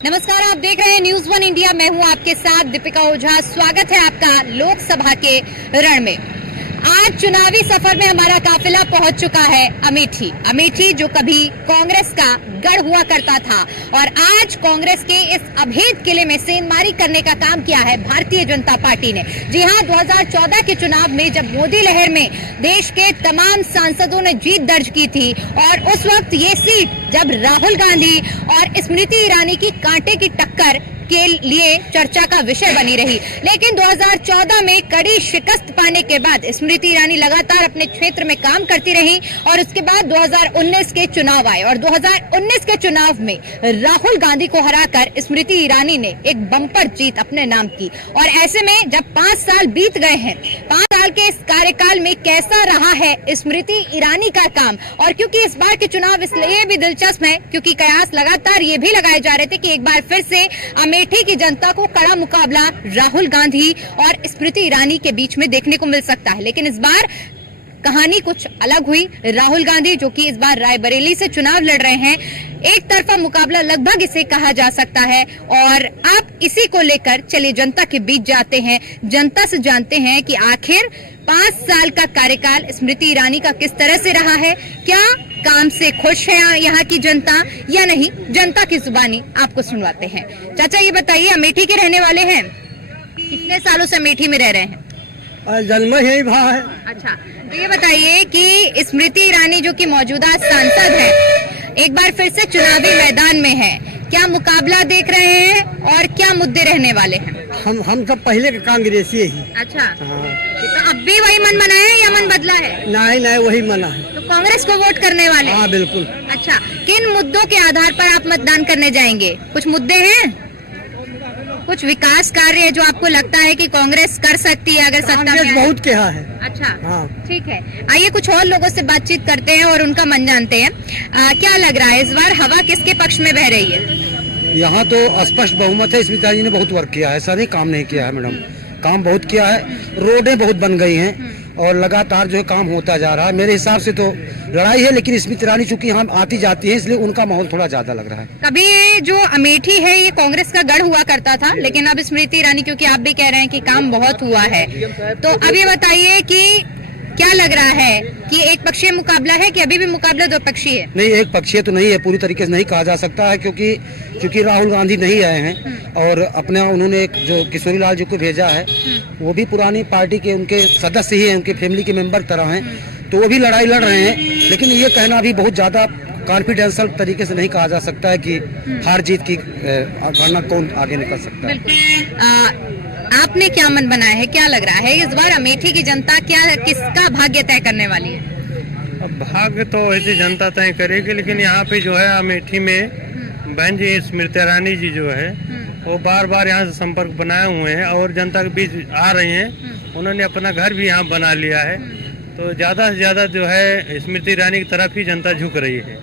नमस्कार, आप देख रहे हैं न्यूज वन इंडिया। मैं हूं आपके साथ दीपिका ओझा। स्वागत है आपका लोकसभा के रण में। आज चुनावी सफर में हमारा काफिला पहुंच चुका है अमेठी जो कभी कांग्रेस का गढ़ हुआ करता था, और आज कांग्रेस के इस अभेद किले में सेंधमारी करने का काम किया है भारतीय जनता पार्टी ने। जी हां, 2014 के चुनाव में जब मोदी लहर में देश के तमाम सांसदों ने जीत दर्ज की थी, और उस वक्त ये सीट जब राहुल गांधी और स्मृति ईरानी की कांटे की टक्कर के लिए चर्चा का विषय बनी रही, लेकिन 2014 में कड़ी शिकस्त पाने के बाद स्मृति ईरानी लगातार अपने क्षेत्र में काम करती रही, और उसके बाद 2019 के चुनाव आए, और 2019 के चुनाव में राहुल गांधी को हराकर स्मृति ईरानी ने एक बम्पर जीत अपने नाम की। और ऐसे में जब 5 साल बीत गए हैं, 5 साल के इस कार्यकाल में कैसा रहा है स्मृति ईरानी का काम, और क्योंकि इस बार के चुनाव इसलिए भी दिलचस्प है क्योंकि कयास लगातार ये भी लगाए जा रहे थे कि एक बार फिर से अमेठी की जनता को कड़ा मुकाबला राहुल गांधी और स्मृति ईरानी के बीच में देखने को मिल सकता है। लेकिन इस बार कहानी कुछ अलग हुई। राहुल गांधी जो कि इस बार रायबरेली से चुनाव लड़ रहे हैं, एक तरफा मुकाबला लगभग इसे कहा जा सकता है, और आप इसी को लेकर चलिए जनता के बीच जाते हैं, जनता से जानते हैं कि आखिर 5 साल का कार्यकाल स्मृति ईरानी का किस तरह से रहा है, क्या काम से खुश है यहाँ की जनता या नहीं। जनता की जुबानी आपको सुनवाते हैं। चाचा ये बताइए, अमेठी के रहने वाले हैं, कितने सालों से अमेठी में रह रहे हैं? जन्म यही भाव है। अच्छा, तो ये बताइए कि स्मृति ईरानी जो कि मौजूदा सांसद है, एक बार फिर से चुनावी मैदान में है, क्या मुकाबला देख रहे हैं और क्या मुद्दे रहने वाले हैं? हम सब पहले के कांग्रेसी ही। अच्छा, हाँ। तो अब भी वही मन बना है या मन बदला है? नहीं, वही मना है। तो कांग्रेस को वोट करने वाले? हाँ बिल्कुल। अच्छा, किन मुद्दों के आधार पर आप मतदान करने जाएंगे? कुछ मुद्दे हैं, कुछ विकास कार्य जो आपको लगता है कि कांग्रेस कर सकती है अगर सत्ता में? बहुत क्या है। अच्छा, हाँ। ठीक है, आइए कुछ और लोगों से बातचीत करते हैं और उनका मन जानते हैं। क्या लग रहा है इस बार हवा किसके पक्ष में बह रही है? यहाँ तो स्पष्ट बहुमत है। स्मृति जी ने बहुत वर्क किया है, ऐसा नहीं काम नहीं किया है मैडम, काम बहुत किया है। रोडें बहुत बन गई हैं और लगातार जो है काम होता जा रहा है। मेरे हिसाब से तो लड़ाई है, लेकिन स्मृति ईरानी चूंकि यहाँ आती जाती है इसलिए उनका माहौल थोड़ा ज्यादा लग रहा है। कभी ये जो अमेठी है ये कांग्रेस का गढ़ हुआ करता था, लेकिन अब स्मृति ईरानी, क्योंकि आप भी कह रहे हैं कि काम बहुत हुआ है, तो अब ये बताइए कि क्या लग रहा है कि एक पक्षीय मुकाबला है कि अभी भी मुकाबला 2 पक्षीय है? नहीं, एक पक्षीय तो नहीं है, पूरी तरीके से नहीं कहा जा सकता है, क्योंकि राहुल गांधी नहीं आए हैं और अपना उन्होंने एक जो किशोरी लाल जी को भेजा है, वो भी पुरानी पार्टी के उनके सदस्य ही हैं, उनके फैमिली के मेंबर तरह हैं, तो वो भी लड़ाई लड़ रहे हैं। लेकिन ये कहना भी बहुत ज्यादा कॉन्फिडेंशियल तरीके से नहीं कहा जा सकता है कि हार जीत की गणना कौन आगे निकल सकता है। आपने क्या मन बनाया है, क्या लग रहा है इस बार अमेठी की जनता किसका भाग्य तय करने वाली है? अब भाग्य तो ऐसी जनता तय करेगी, लेकिन यहाँ पे जो है अमेठी में बहन जी स्मृति ईरानी जी जो है वो बार यहाँ से संपर्क बनाए हुए हैं और जनता के बीच आ रही हैं। उन्होंने अपना घर भी यहाँ बना लिया है, तो ज्यादा से ज्यादा जो है स्मृति ईरानी की तरफ ही जनता झुक रही है।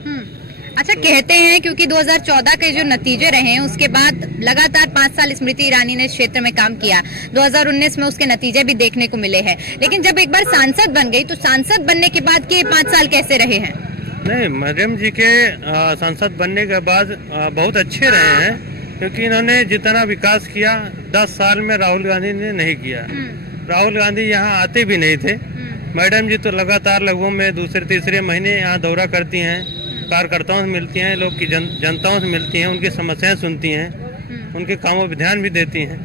अच्छा, कहते हैं क्योंकि 2014 के जो नतीजे रहे हैं उसके बाद लगातार 5 साल स्मृति ईरानी ने इस क्षेत्र में काम किया, 2019 में उसके नतीजे भी देखने को मिले हैं, लेकिन जब एक बार सांसद बन गई तो सांसद बनने के बाद के 5 साल कैसे रहे हैं? नहीं, मैडम जी के सांसद बनने के बाद बहुत अच्छे रहे हैं, क्योंकि इन्होंने जितना विकास किया 10 साल में राहुल गांधी ने नहीं किया। राहुल गांधी यहाँ आते भी नहीं थे। मैडम जी तो लगातार लगभग में दूसरे तीसरे महीने यहाँ दौरा करती हैं, कार्यकर्ताओं से मिलती हैं, लोग की जनताओं से मिलती हैं, उनकी समस्याएं सुनती हैं, उनके कामों पर ध्यान भी देती हैं।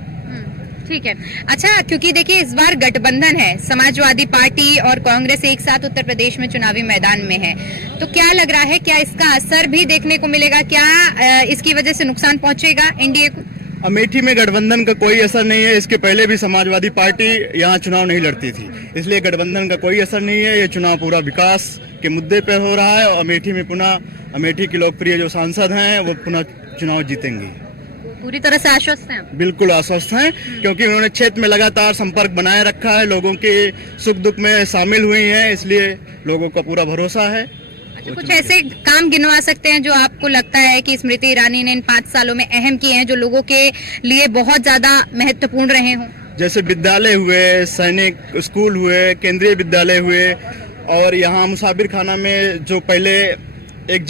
ठीक है। अच्छा, क्योंकि देखिए इस बार गठबंधन है, समाजवादी पार्टी और कांग्रेस एक साथ उत्तर प्रदेश में चुनावी मैदान में है, तो क्या लग रहा है, क्या इसका असर भी देखने को मिलेगा, क्या इसकी वजह से नुकसान पहुंचेगा एनडीए को? अमेठी में गठबंधन का कोई असर नहीं है। इसके पहले भी समाजवादी पार्टी यहाँ चुनाव नहीं लड़ती थी, इसलिए गठबंधन का कोई असर नहीं है। ये चुनाव पूरा विकास के मुद्दे पे हो रहा है और अमेठी में पुनः अमेठी की लोकप्रिय जो सांसद हैं वो पुनः चुनाव जीतेंगे। पूरी तरह से आश्वस्त हैं? बिल्कुल आश्वस्त हैं, क्योंकि उन्होंने क्षेत्र में लगातार संपर्क बनाए रखा है, लोगों के सुख दुख में शामिल हुई हैं, इसलिए लोगों का पूरा भरोसा है। अच्छा, कुछ ऐसे काम गिनवा सकते हैं जो आपको लगता है कि स्मृति ईरानी ने इन 5 सालों में अहम किए हैं, जो लोगों के लिए बहुत ज्यादा महत्वपूर्ण रहे हों? जैसे विद्यालय हुए, सैनिक स्कूल हुए, केंद्रीय विद्यालय हुए, और यहाँ मुसाफिर खाना में जो पहले एक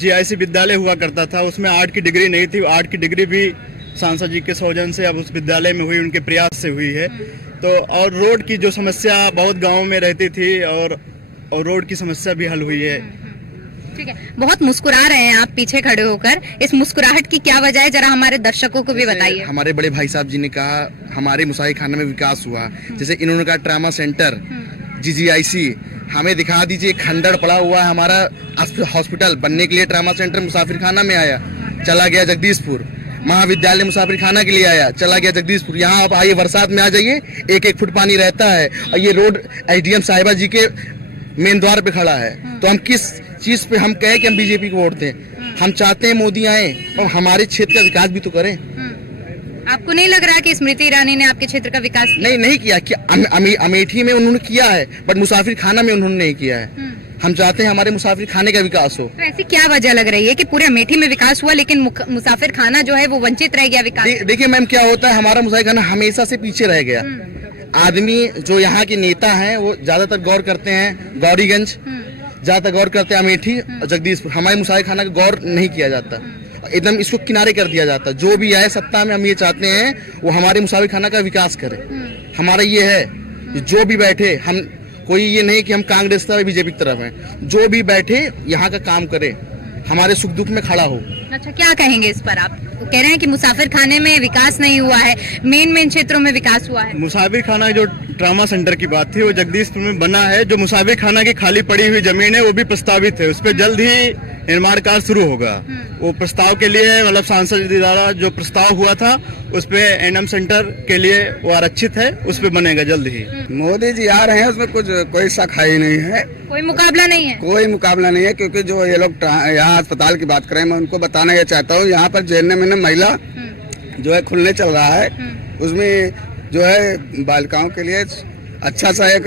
GIC विद्यालय हुआ करता था, उसमें आर्ट की डिग्री नहीं थी। आर्ट की डिग्री भी सांसद जी के सौजन से अब उस विद्यालय में हुई, उनके प्रयास से हुई है। तो और रोड की जो समस्या बहुत गाँव में रहती थी और रोड की समस्या भी हल हुई है। ठीक है, बहुत मुस्कुरा रहे हैं आप पीछे खड़े होकर, इस मुस्कुराहट की क्या वजह है, जरा हमारे दर्शकों को भी बताइए। हमारे बड़े भाई साहब जी ने कहा हमारे मुसाई खाना में विकास हुआ, जैसे इन्होंने कहा ट्रामा सेंटर, GGIC, हमें दिखा दीजिए खंडर पड़ा हुआ है हमारा हॉस्पिटल बनने के लिए। ट्रामा सेंटर मुसाफिर खाना में आया, चला गया जगदीशपुर। महाविद्यालय मुसाफिर खाना के लिए आया, चला गया जगदीशपुर। यहाँ आप आइए, बरसात में आ जाइए, 1-1 फुट पानी रहता है और ये रोड SDM साहिबा जी के मेन द्वार पे खड़ा है। तो हम किस चीज पे हम कहें कि हम बीजेपी को वोट दें? हम चाहते हैं मोदी आए और हमारे क्षेत्र का विकास भी तो करें। आपको नहीं लग रहा कि स्मृति ईरानी ने आपके क्षेत्र का विकास किया? नहीं किया कि अमेठी में उन्होंने किया है, बट मुसाफिर खाना में उन्होंने नहीं किया है। हम चाहते हैं हमारे मुसाफिर खाने का विकास हो। तो ऐसी क्या वजह लग रही है कि पूरे अमेठी में विकास हुआ लेकिन मुसाफिर खाना जो है वो वंचित रह गया विकास? देखिए मैम, क्या होता है, हमारा मुसाफिर खाना हमेशा से पीछे रह गया। आदमी जो यहाँ के नेता हैं वो ज्यादातर गौर करते हैं गौरीगंज, ज्यादातर गौर करते हैं अमेठी और जगदीशपुर। हमारे मुसाफिर खाना का गौर नहीं किया जाता, एकदम इसको किनारे कर दिया जाता। जो भी आए सत्ता में, हम ये चाहते हैं वो हमारे मुसाफिर खाना का विकास करे। हमारा ये है, जो भी बैठे, हम कोई ये नहीं कि हम कांग्रेस तरफ बीजेपी की तरफ हैं, जो भी बैठे यहाँ का काम करे, हमारे सुख दुख में खड़ा हो। अच्छा, क्या कहेंगे इस पर? आप कह रहे हैं कि मुसाफिर खाने में विकास नहीं हुआ है, मेन क्षेत्रों में विकास हुआ है। मुसाफिर खाना जो ट्रामा सेंटर की बात थी वो जगदीशपुर में बना है। जो मुसाफिर खाना की खाली पड़ी हुई जमीन है वो भी प्रस्तावित है, उस पर जल्द ही निर्माण कार्य शुरू होगा। वो प्रस्ताव के लिए मतलब सांसद जी द्वारा जो प्रस्ताव हुआ था उस पे NM सेंटर के लिए वो आरक्षित है, उस पे बनेगा जल्द ही। मोदी जी आ रहे हैं, उसमें कुछ कोई शक ही नहीं है, कोई मुकाबला नहीं है। कोई मुकाबला नहीं है। क्योंकि जो ये लोग यहाँ अस्पताल की बात करें, मैं उनको बताना ये चाहता हूँ, यहाँ पर JNM महिला जो है खुलने चल रहा है, उसमें जो है बालिकाओं के लिए अच्छा सा एक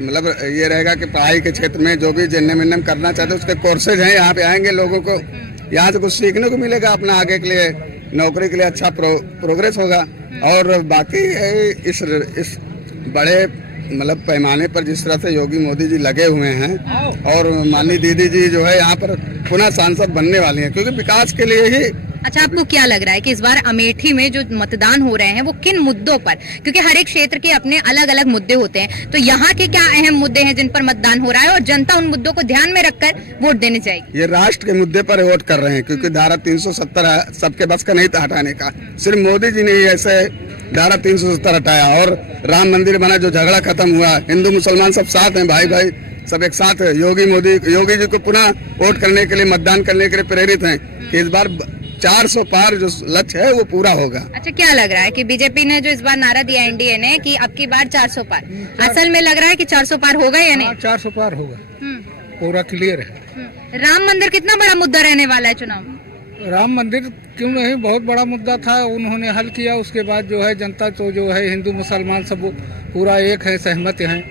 मतलब ये रहेगा कि पढ़ाई के क्षेत्र में जो भी JNM करना चाहते हैं उसके कोर्सेज हैं। यहाँ पे आएंगे, लोगों को यहाँ से कुछ सीखने को मिलेगा, अपना आगे के लिए नौकरी के लिए अच्छा प्रोग्रेस होगा। और बाकी इस बड़े मतलब पैमाने पर जिस तरह से योगी मोदी जी लगे हुए हैं और माननीय दीदी जी जो है यहाँ पर पुनः सांसद बनने वाली हैं, क्योंकि विकास के लिए ही। अच्छा, आपको क्या लग रहा है कि इस बार अमेठी में जो मतदान हो रहे हैं वो किन मुद्दों पर, क्योंकि हर एक क्षेत्र के अपने अलग अलग मुद्दे होते हैं, तो यहाँ के क्या अहम मुद्दे हैं जिन पर मतदान हो रहा है और जनता उन मुद्दों को ध्यान में रखकर वोट देने जाएगी? ये राष्ट्र के मुद्दे पर वोट कर रहे हैं, क्योंकि धारा 370 सबके बस का नहीं था हटाने का। सिर्फ मोदी जी ने ही ऐसे धारा 370 हटाया और राम मंदिर बना, जो झगड़ा खत्म हुआ, हिंदू मुसलमान सब साथ हैं, भाई भाई सब एक साथ है। योगी जी को पुनः वोट करने के लिए, मतदान करने के लिए प्रेरित हैं कि इस बार 400 पार जो लक्ष्य है वो पूरा होगा। अच्छा, क्या लग रहा है कि बीजेपी ने जो इस बार नारा दिया NDA ने कि अब की बार 400 पार, असल में लग रहा है कि 400 पार होगा या नहीं? 400 पार होगा, पूरा क्लियर है। राम मंदिर कितना बड़ा मुद्दा रहने वाला है चुनाव में? राम मंदिर क्यों नहीं, बहुत बड़ा मुद्दा था, उन्होंने हल किया। उसके बाद जो है जनता तो जो है हिंदू मुसलमान सब पूरा एक है, सहमत हैं।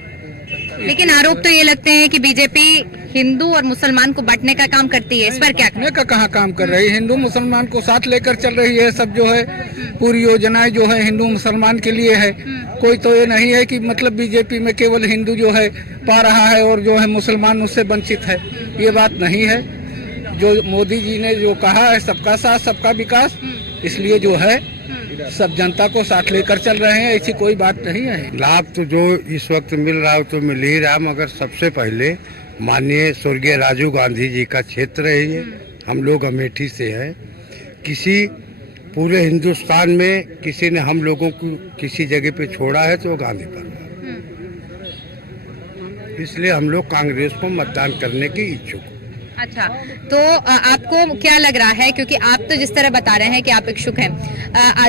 लेकिन आरोप तो ये लगते हैं कि बीजेपी हिंदू और मुसलमान को बांटने का काम करती है, इस पर क्या बांटने का कहाँ काम कर रही है? हिंदू मुसलमान को साथ लेकर चल रही है। सब जो है पूरी योजनाएं जो है हिंदू मुसलमान के लिए है। कोई तो ये नहीं है कि मतलब बीजेपी में केवल हिंदू जो है पा रहा है और जो है मुसलमान उससे वंचित है, ये बात नहीं है। जो मोदी जी ने जो कहा है सबका साथ सबका विकास, इसलिए जो है सब जनता को साथ लेकर चल रहे हैं, ऐसी कोई बात नहीं है। लाभ तो जो इस वक्त मिल रहा है तो मिल ही रहा, मगर सबसे पहले माननीय स्वर्गीय राजीव गांधी जी का क्षेत्र है ये। हम लोग अमेठी से हैं। किसी पूरे हिंदुस्तान में किसी ने हम लोगों को किसी जगह पे छोड़ा है तो गांधी पर, इसलिए हम लोग कांग्रेस को मतदान करने के इच्छुक। अच्छा, तो आपको क्या लग रहा है, क्योंकि आप तो जिस तरह बता रहे हैं कि आप इच्छुक हैं,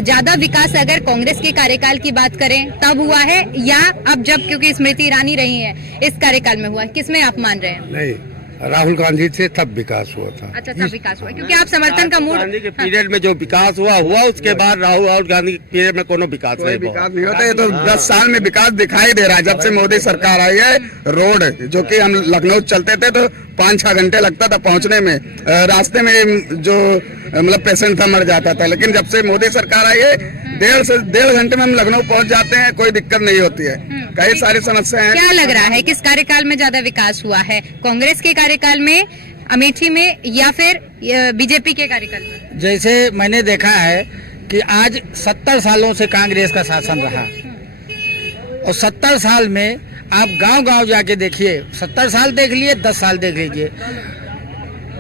ज्यादा विकास अगर कांग्रेस के कार्यकाल की बात करें तब हुआ है या अब जब क्योंकि स्मृति ईरानी रही है इस कार्यकाल में हुआ है, किसमें आप मान रहे हैं? नहीं, राहुल गांधी थे तब विकास हुआ था। अच्छा, तब विकास हुआ, क्योंकि आप समर्थन का मूड गांधी के पीरियड में जो विकास हुआ उसके बाद राहुल गांधी के पीरियड में कोनो विकास नहीं होता। ये तो 10 साल में विकास दिखाई दे रहा है जब से मोदी सरकार आई है। रोड जो कि हम लखनऊ चलते थे तो 5-6 घंटे लगता था पहुंचने में, रास्ते में जो मतलब पेशेंट था मर जाता था, लेकिन जब से मोदी सरकार आई है 1.5 घंटे में हम लखनऊ पहुंच जाते हैं, कोई दिक्कत नहीं होती है। कई सारी समस्या है। क्या लग रहा है किस कार्यकाल में ज्यादा विकास हुआ है, कांग्रेस के कार्यकाल में अमेठी में या फिर बीजेपी के कार्यकाल में? जैसे मैंने देखा है कि आज 70 सालों से कांग्रेस का शासन रहा और 70 साल में आप गांव-गांव जाके देखिए, 70 साल देख लिए, 10 साल देख लीजिए।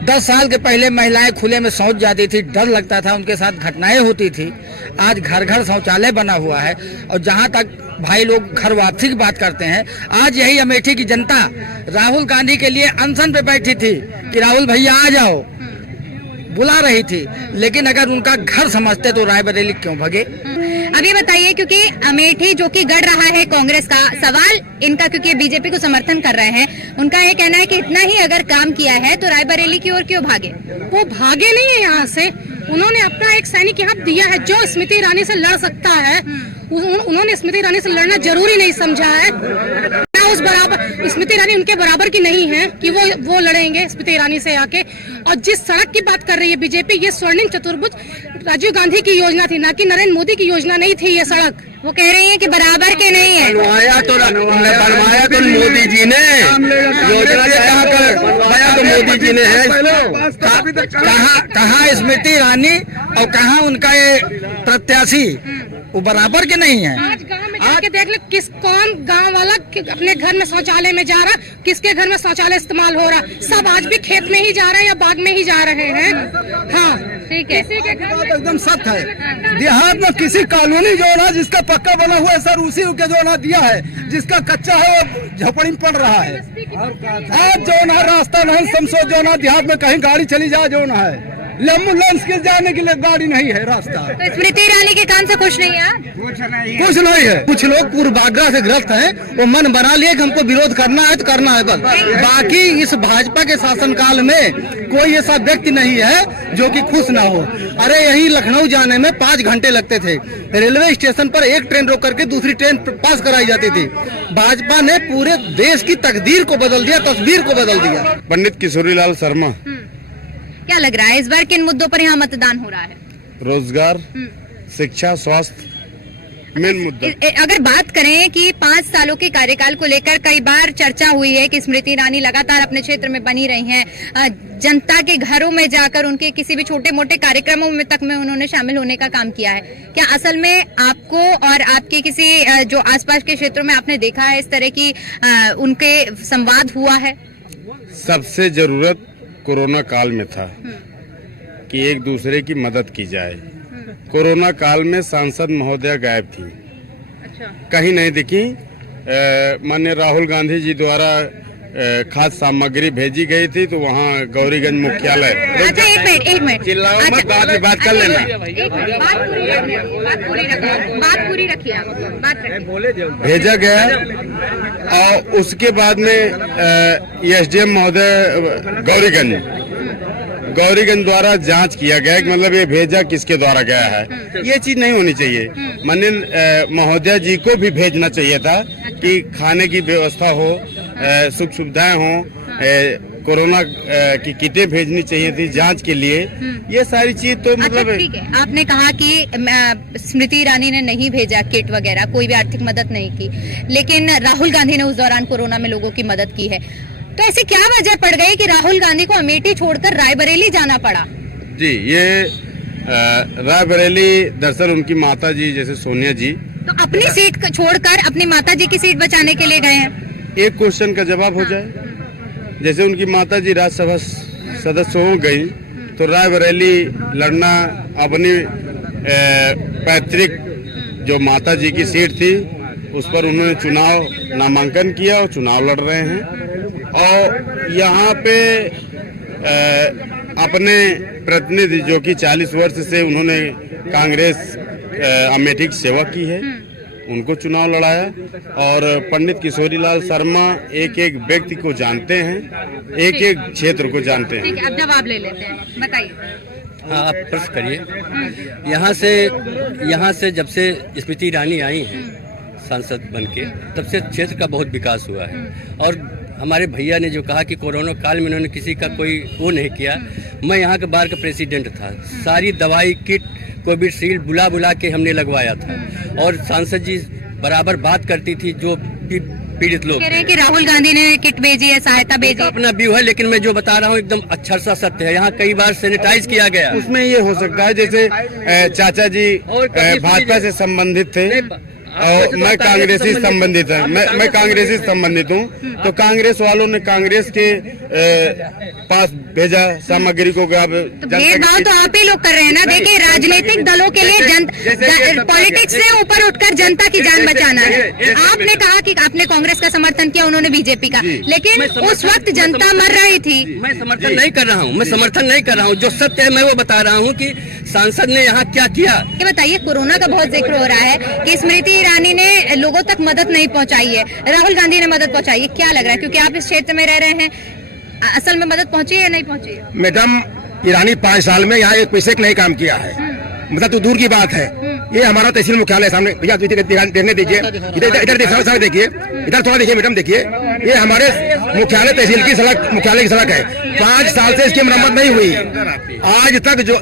10 साल के पहले महिलाएं खुले में शौच जाती थी, डर लगता था, उनके साथ घटनाएं होती थी। आज घर घर शौचालय बना हुआ है। और जहां तक भाई लोग घर वापसी की बात करते हैं, आज यही अमेठी की जनता राहुल गांधी के लिए अनशन पे बैठी थी कि राहुल भैया आ जाओ, बुला रही थी। लेकिन अगर उनका घर समझते तो रायबरेली क्यों भगे? अभी बताइए, क्योंकि अमेठी जो कि गढ़ रहा है कांग्रेस का, सवाल इनका, क्योंकि बीजेपी को समर्थन कर रहे हैं, उनका ये कहना है कि इतना ही अगर काम किया है तो रायबरेली की ओर क्यों भागे? वो भागे नहीं है यहाँ से, उन्होंने अपना एक सैनिक यहाँ दिया है जो स्मृति ईरानी से लड़ सकता है। उन्होंने स्मृति ईरानी से लड़ना जरूरी नहीं समझा है। ना उस बराबर स्मृति ईरानी उनके बराबर की नहीं है कि वो लड़ेंगे स्मृति ईरानी से आके। और जिस सड़क की बात कर रही है बीजेपी, ये स्वर्णिम चतुर्भुज राजीव गांधी की योजना थी, ना कि नरेंद्र मोदी की योजना नहीं थी ये सड़क। वो कह रही है कि बराबर के नहीं है। बनवाया तो मोदी जी ने, योजना कहाँ कर बनवाया तो मोदी जी ने है। कहाँ स्मृति ईरानी और कहाँ उनका ये प्रत्याशी, वो बराबर के नहीं है। आज गांव में जाके देख ले, कौन गांव वाला अपने घर में शौचालय में जा रहा, किसके घर में शौचालय इस्तेमाल हो रहा। सब आज भी खेत में ही जा रहे हैं या बाग में ही जा रहे हैं। हाँ ठीक है, किसी के घर में एकदम सत्य है। देहात में किसी कॉलोनी जो ना जिसका पक्का बना हुआ है सर, उसी के जो ना दिया है, जिसका कच्चा है वो झोपड़ी में पड़ रहा है। आज जो ना रास्ता नहीं, समझो जो ना देहात में कहीं गाड़ी चली जाए जो ना है, एम्बुलेंस के जाने के लिए गाड़ी नहीं है रास्ता। तो स्मृति ईरानी के काम से खुश नहीं है? कुछ नहीं है। कुछ लोग पूर्वाग्रह से ग्रस्त हैं, वो मन बना लिए कि हमको विरोध करना है तो करना है बस। बाकी इस भाजपा के शासनकाल में कोई ऐसा व्यक्ति नहीं है जो कि खुश ना हो। अरे यही लखनऊ जाने में 5 घंटे लगते थे, रेलवे स्टेशन पर एक ट्रेन रोक करके दूसरी ट्रेन पास कराई जाती थी। भाजपा ने पूरे देश की तकदीर को बदल दिया, तस्वीर को बदल दिया। पंडित किशोरीलाल शर्मा। क्या लग रहा है इस बार किन मुद्दों पर यहाँ मतदान हो रहा है? रोजगार, शिक्षा, स्वास्थ्य मेन मुद्दा। अगर बात करें कि 5 सालों के कार्यकाल को लेकर कई बार चर्चा हुई है कि स्मृति ईरानी लगातार अपने क्षेत्र में बनी रही हैं, जनता के घरों में जाकर उनके किसी भी छोटे मोटे कार्यक्रमों में तक में उन्होंने शामिल होने का काम किया है। क्या असल में आपको और आपके किसी जो आसपास के क्षेत्रों में आपने देखा है इस तरह की उनके संवाद हुआ है? सबसे जरूरत कोरोना काल में था कि एक दूसरे की मदद की जाए। कोरोना काल में सांसद महोदया गायब थी। अच्छा। कहीं नहीं दिखी। माननीय राहुल गांधी जी द्वारा खाद्य सामग्री भेजी गई थी तो वहाँ गौरीगंज मुख्यालय। अच्छा एक मिनट चिल्लाओ मत, बाद में बात कर लेना। बात पूरी रखिए आप, बात रखिए। भेजा गया और उसके बाद में एसडीएम महोदय गौरीगंज द्वारा जांच किया गया कि मतलब ये भेजा किसके द्वारा गया है। ये चीज नहीं होनी चाहिए। माननीय महोदया जी को भी भेजना चाहिए था कि खाने की व्यवस्था हो, सुख सुविधाएं हो, कोरोना की किटें भेजनी चाहिए थी जांच के लिए। ये सारी चीज तो मतलब अच्छा, ठीक है। आपने कहा कि स्मृति ईरानी ने नहीं भेजा किट वगैरह, कोई भी आर्थिक मदद नहीं की, लेकिन राहुल गांधी ने उस दौरान कोरोना में लोगों की मदद की है। तो ऐसी क्या वजह पड़ गई कि राहुल गांधी को अमेठी छोड़कर रायबरेली जाना पड़ा? जी, ये रायबरेली दरअसल उनकी माता जी जैसे सोनिया जी तो अपनी सीट छोड़कर अपनी माता जी की सीट बचाने के लिए गए हैं। एक क्वेश्चन का जवाब हो जाए। जैसे उनकी माता जी राज्यसभा सदस्य हो गई तो रायबरेली लड़ना अपनी पैतृक जो माता जी की सीट थी उस पर उन्होंने चुनाव नामांकन किया और चुनाव लड़ रहे हैं। और यहाँ पे अपने प्रतिनिधि जो कि 40 वर्ष से उन्होंने कांग्रेस अमेठी की सेवा की है, उनको चुनाव लड़ाया। और पंडित किशोरीलाल शर्मा एक एक व्यक्ति को जानते हैं, एक एक क्षेत्र को जानते हैं। ठीक है, अब जवाब ले लेते हैं, बताइए। हाँ, आप प्रश्न करिए। यहाँ से जब से स्मृति ईरानी आई हैं सांसद बनके, तब से क्षेत्र का बहुत विकास हुआ है। और हमारे भैया ने जो कहा कि कोरोना काल में उन्होंने किसी का कोई वो नहीं किया। मैं यहाँ के बार का प्रेसिडेंट था, सारी दवाई किट कोविशील्ड बुला के हमने लगवाया था। और सांसद जी बराबर बात करती थी, जो भी पीड़ित लोग कह रहे हैं कि राहुल गांधी ने किट भेजी है, सहायता भेजी है। अपना व्यू है, लेकिन मैं जो बता रहा हूँ एकदम अक्षरशः सत्य है। यहाँ कई बार सैनिटाइज किया गया। उसमें ये हो सकता है जैसे चाचा जी भाजपा से संबंधित थे और मैं कांग्रेस से संबंधित है, मैं कांग्रेस से संबंधित हूँ, तो कांग्रेस वालों ने कांग्रेस के पास भेजा सामग्री को। तो भेदभाव तो आप ही लोग कर रहे हैं ना। देखिए, राजनीतिक दलों के लिए पॉलिटिक्स से ऊपर उठकर जनता की जान बचाना है। आपने कहा कि आपने कांग्रेस का समर्थन किया, उन्होंने बीजेपी का, लेकिन उस वक्त जनता मर रही थी। मैं समर्थन नहीं कर रहा हूँ, मैं समर्थन नहीं कर रहा हूँ। जो सत्य है मैं वो बता रहा हूँ कि सांसद ने यहाँ क्या किया। ये बताइए, कोरोना का बहुत जिक्र हो रहा है कि स्मृति ईरानी ने लोगों तक मदद नहीं पहुंचाई है, राहुल गांधी ने मदद पहुंचाई है, क्या लग रहा है? क्योंकि आप इस क्षेत्र में रह रहे हैं, असल में मदद पहुंची है या नहीं पहुंची है? मैडम, ईरानी 5 साल में यहाँ एक पैसे का नहीं काम किया है, मतलब तो दूर की बात है। ये हमारा तहसील मुख्यालय सामने, भैया देखने दीजिए, इधर देखिए, इधर थोड़ा देखिए मैडम, देखिए ये हमारे मुख्यालय तहसील की सड़क, मुख्यालय की सड़क है। 5 साल से इसकी मरम्मत नहीं हुई, आज तक जो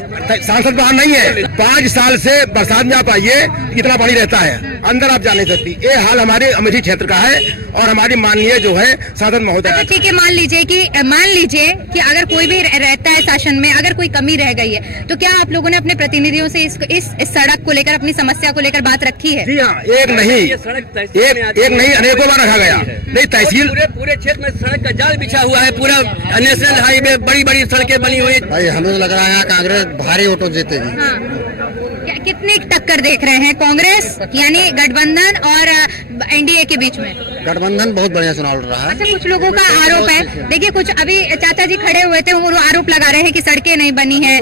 सांसद बाहर नहीं है। 5 साल से बरसात में आप आइए, कितना पानी रहता है, अंदर आप जा नहीं सकती। ये हाल हमारे अमेठी क्षेत्र का है और हमारी माननीय जो है सांसद महोदय। ठीक है, मान लीजिए कि अगर कोई भी रहता है शासन में, अगर कोई कमी रह गई है, तो क्या आप लोगों ने अपने प्रतिनिधियों से इस सड़क को लेकर, अपनी समस्या को लेकर बात रखी है? जी हाँ, एक नहीं अनेकों बार रखा गया। नहीं, तहसील पूरे क्षेत्र में सड़क का जाल बिछा हुआ है, पूरा नेशनल हाईवे, बड़ी बड़ी सड़कें बनी हुई। भाई हमें लग रहा है कांग्रेस भारी वोटों जीतेगी। कितनी टक्कर देख रहे हैं कांग्रेस यानी गठबंधन और एनडीए के बीच में? गठबंधन बहुत बढ़िया चुनाव लड़ रहा है। अच्छा, कुछ लोगों का आरोप है, देखिए कुछ अभी चाचा जी खड़े हुए थे, वो आरोप लगा रहे हैं कि सड़कें नहीं बनी है,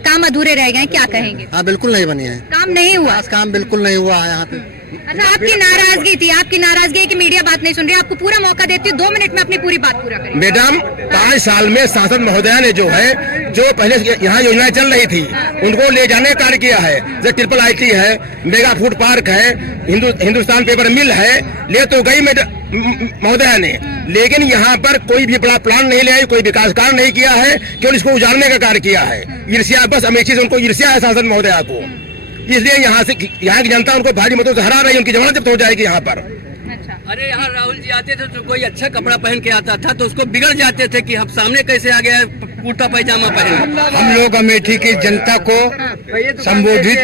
काम अधूरे रह गए, क्या कहेंगे? हाँ, बिल्कुल नहीं बनी है, काम नहीं हुआ, काम बिल्कुल नहीं हुआ है यहाँ पे। अच्छा, आपकी नाराजगी थी, आपकी नाराजगी है कि मीडिया बात नहीं सुन रही। आपको पूरा मौका देती हूँ, 2 मिनट में अपनी पूरी बात पूरा करें। मैडम, 5 साल में सांसद महोदया ने जो है, जो पहले यहाँ योजनाएं चल रही थी, उनको ले जाने का कार्य किया है। जैसे ट्रिपल IT है, मेगा फूड पार्क है, हिंदुस्तान पेपर मिल है, ले तो गई महोदया ने, लेकिन यहाँ पर कोई भी बड़ा प्लान नहीं ले आई, कोई विकास कार्य नहीं किया है, केवल इसको उजाड़ने का कार्य किया है। ईर्ष्या, बस अमेठी से उनको ईर्ष्या है सांसद महोदया को, इसलिए यहाँ की जनता उनको भारी मतों से हरा रही है। उनकी जमानत जब्त हो जाएगी यहाँ पर। अरे यहाँ राहुल जी आते थे तो कोई अच्छा कपड़ा पहन के आता था, तो उसको बिगड़ जाते थे कि हम सामने कैसे आ गया कुर्ता पैजामा पहन। हम लोग अमेठी की जनता को संबोधित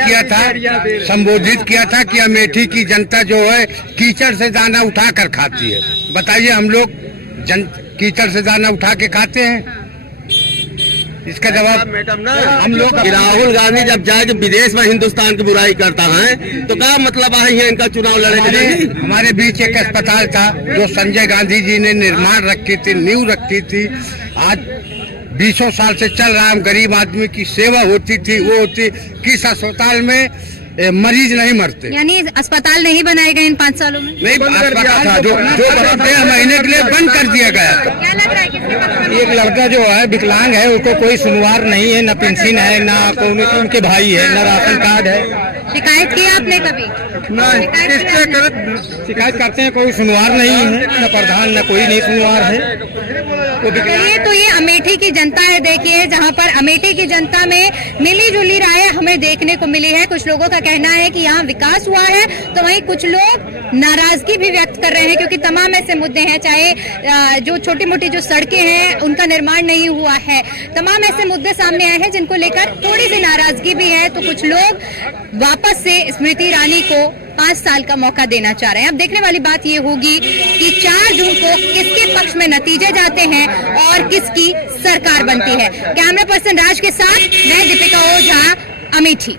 किया था कि अमेठी की जनता जो है कीचड़ से दाना उठा कर खाती है। बताइए, हम लोग कीचड़ से दाना उठा के खाते हैं? इसका जवाब मैडम ना, हम लोग राहुल गांधी जब जाए तो विदेश में हिंदुस्तान की बुराई करता है, तो क्या मतलब है इनका चुनाव लड़े के लिए? हमारे बीच एक अस्पताल था जो संजय गांधी जी ने निर्माण रखी थी, नींव रखी थी, आज 20 साल से चल रहा है। गरीब आदमी की सेवा होती थी, वो होती। किस अस्पताल में मरीज नहीं मरते? यानी अस्पताल नहीं बनाए गए इन 5 सालों में? नहीं, अस्पताल था जो 1.5 महीने के लिए बंद कर दिया गया। क्या लग रहा है, किसके पक्ष में? एक लड़का जो है विकलांग है, उसको कोई सुनवार नहीं है, न पेंशन है, न उनके भाई है, न राशन कार्ड है। शिकायत की आपने कभी? शिकायत करते हैं, कोई सुनवार नहीं है, न प्रधान, न कोई नहीं सुनवार है। चलिए, तो ये अमेठी की जनता है, देखिए, जहाँ पर अमेठी की जनता में मिली जुली राय हमें देखने को मिली है। कुछ लोगों का कहना है कि यहाँ विकास हुआ है, तो वहीं कुछ लोग नाराजगी भी व्यक्त कर रहे हैं, क्योंकि तमाम ऐसे मुद्दे हैं, चाहे जो छोटी मोटी जो सड़कें हैं उनका निर्माण नहीं हुआ है, तमाम ऐसे मुद्दे सामने आए हैं जिनको लेकर थोड़ी सी नाराजगी भी है। तो कुछ लोग वापस से स्मृति ईरानी को 5 साल का मौका देना चाह रहे हैं। अब देखने वाली बात ये होगी कि 4 जून को किसके पक्ष में नतीजे जाते हैं और किसकी सरकार बनती है। कैमरा पर्सन राज के साथ मैं दीपिका ओझा, अमेठी।